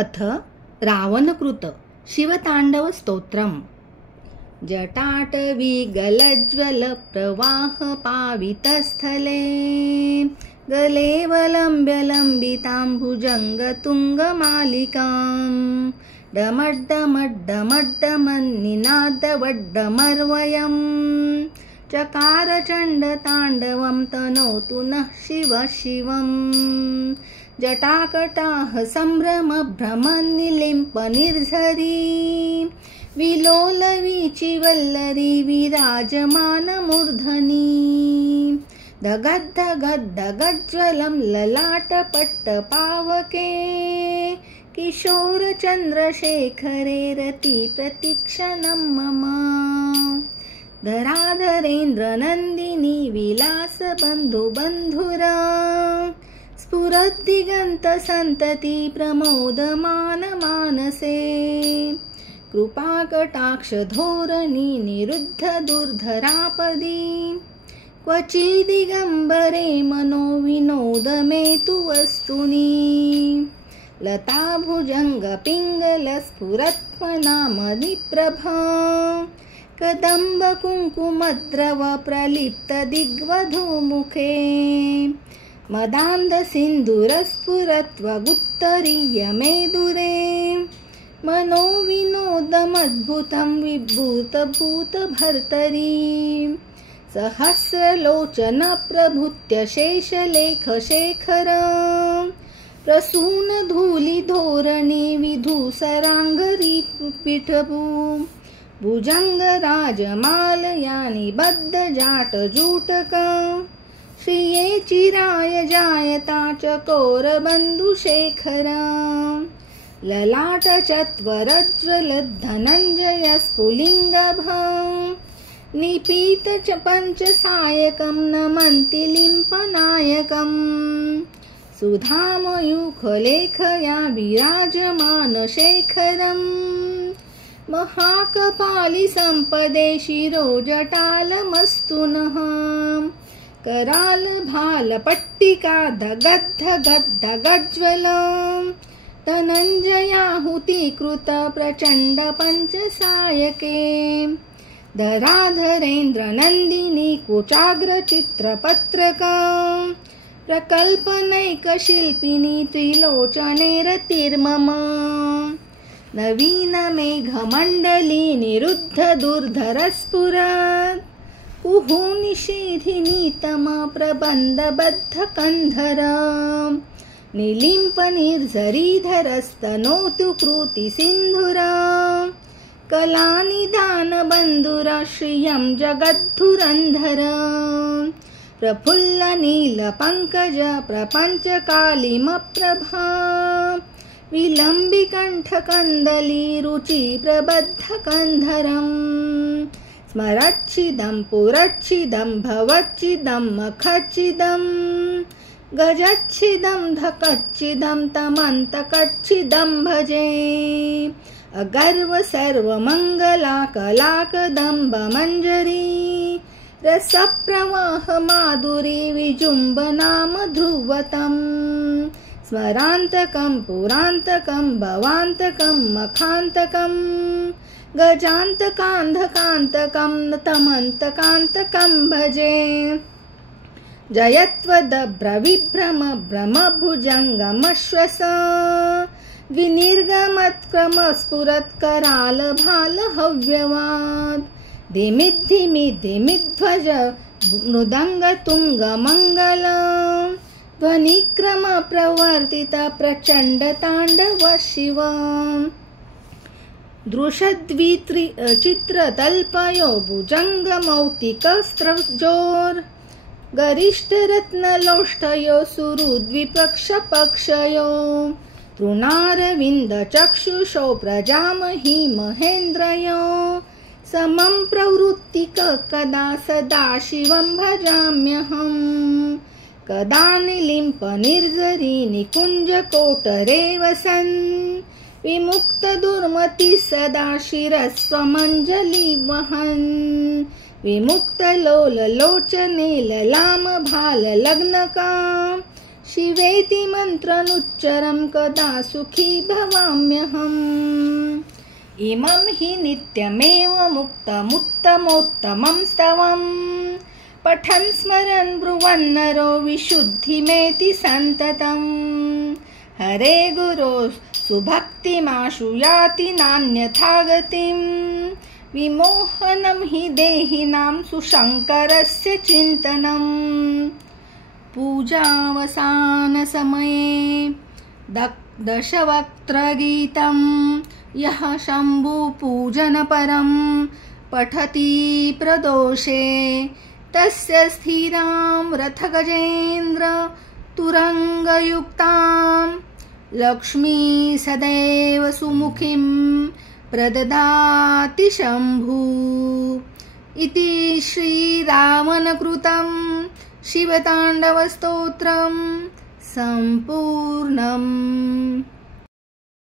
अथ रावणकृत शिवतांडव स्तोत्रम्। जटाटवीगलज्ज्वल प्रवाह पावितस्थले गलेवलम्ब्य लम्बिताम्बुजङ्गतुङ्गमालिकाम् डमड्डमड्डमड्डमन्निनादवड्डमर्वयम् चकार चण्डताण्डवं तनोतु नः शिव शिवम्। जटाकटाह सम्भ्रम भ्रमनिलिम्प निर्झरी विलोलवीचिवल्लरी विराजमानमूर्धनि धगद्धगद्धगज्ज्वलं ललाटपट्टपावके किशोरचन्द्रशेखरे रति प्रतीक्षणं मम। धराधरेन्द्रनन्दिनी विलासबन्धुबन्धुरा स्फुरद्दिगन्तसन्तति प्रमोदमानमानसे कृपाकटाक्षधोरणी निरुद्धदुर्धरापदी क्वचिदिगम्बरे मनो विनोदमेतु वस्तुनि लताभुजङ्गपिङ्गलस्फुरत्मनामदिप्रभा कदम्बकुङ्कुमद्रव प्रलिप्तदिग्वधूमुखे मदान्धसिन्दूरस्फुरत्वगुत्तरीयमेदुरे मनो विनोदमद्भुतं विभूतभूतभर्तरी सहस्रलोचनप्रभृत्य शेषलेखशेखर प्रसूनधूलिधोरणी विधूसराङ्गरी पीठभू भुजङ्गराजमालयानि बद्धजाटजूटक श्रिये चिराय जायता चकोरबन्धुशेखर ललाटचत्वरज्ज्वलद्धनञ्जयस्फुलिङ्गभ निपीत च पञ्चसायकं नमन्ति लिम्पनायकम् सुधामयूखलेखया विराजमानशेखरम् महाकपालिसम्पदे शिरोजटालमस्तु नः करालभालपट्टिका धगद्धगद्धगज्ज्वलम् धनञ्जयाहुतीकृत प्रचण्ड पञ्चसायके धराधरेन्द्रनन्दिनी कुचाग्रचित्रपत्रका प्रकल्पनैकशिल्पिनी त्रिलोचने रतिर्मम नवीनमेघमण्डली निरुद्धदुर्धरस्फुरत् कुहूनिषेधिनीतमप्रबन्धबद्धकन्धर निलिम्पनिर्झरीधरस्तनोतु कृतिसिन्धुरा कलानिदानबन्धुरा श्रियं जगद्धुरन्धर प्रफुल्लनीलपङ्कज प्रपञ्चकालिमप्रभा विलम्बिकण्ठकन्दली रुचिप्रबद्धकन्धरम् स्मरच्छिदं पुरच्छिदं भवच्छिदं मखच्छिदं गजच्छिदं धकच्छिदं तमन्तकच्छिदं भजे अगर्व सर्वमङ्गला कलाकदम्बमञ्जरी रसप्रवाह माधुरी विजुम्बनामधुवतम् स्मरान्तकं पुरान्तकं भवान्तकं मखान्तकं गजान्तकान्धकान्तकं तमन्तकान्तकं भजे जयत्वदभ्रविभ्रम भ्रमभुजङ्गमश्वस विनिर्गमत्क्रमस्फुरत्करालभालहव्यवात् धिमिद्धिमिद्धिमिध्वज मृदङ्गतुङ्गमङ्गलम् ध्वनिक्रमप्रवर्तित प्रचण्डताण्डव शिव दृशद्विचित्रतल्पयो भुजङ्गमौक्तिकस्त्रजोर् गरिष्ठरत्नलोष्ठयो सुहृद्विपक्षपक्षयो तृणारविन्दचक्षुषो प्रजामहि महेन्द्रयो समं प्रवृत्तिक कदा सदा शिवं भजाम्यहम् कदा निलिम्पनिर्झरी निकुञ्जकोटरे वसन् विमुक्तदुर्मतिः सदा शिरस्वमञ्जलि वहन् विमुक्तलोललोचने ललामभाललग्नका शिवेति मन्त्रनुच्चरं कदा सुखी भवाम्यहम्। इमं हि नित्यमेव मुक्तमुत्तमोत्तमं स्तवम् पठन् स्मरन् ब्रुवन्नरो विशुद्धिमेति सन्ततम्। हरे गुरो सुभक्तिमाशु याति नान्यथा गतिम् विमोहनं हि देहिनां सुशङ्करस्य चिन्तनम्। पूजावसानसमये दशवक्त्रगीतं यः शम्भुपूजनपरं पठति प्रदोषे तस्य स्थिरां रथगजेन्द्र तुरङ्गयुक्तां लक्ष्मी सदैव सुमुखीं प्रददाति शम्भु। इति श्रीरामनकृतं शिवताण्डवस्तोत्रं सम्पूर्णम्।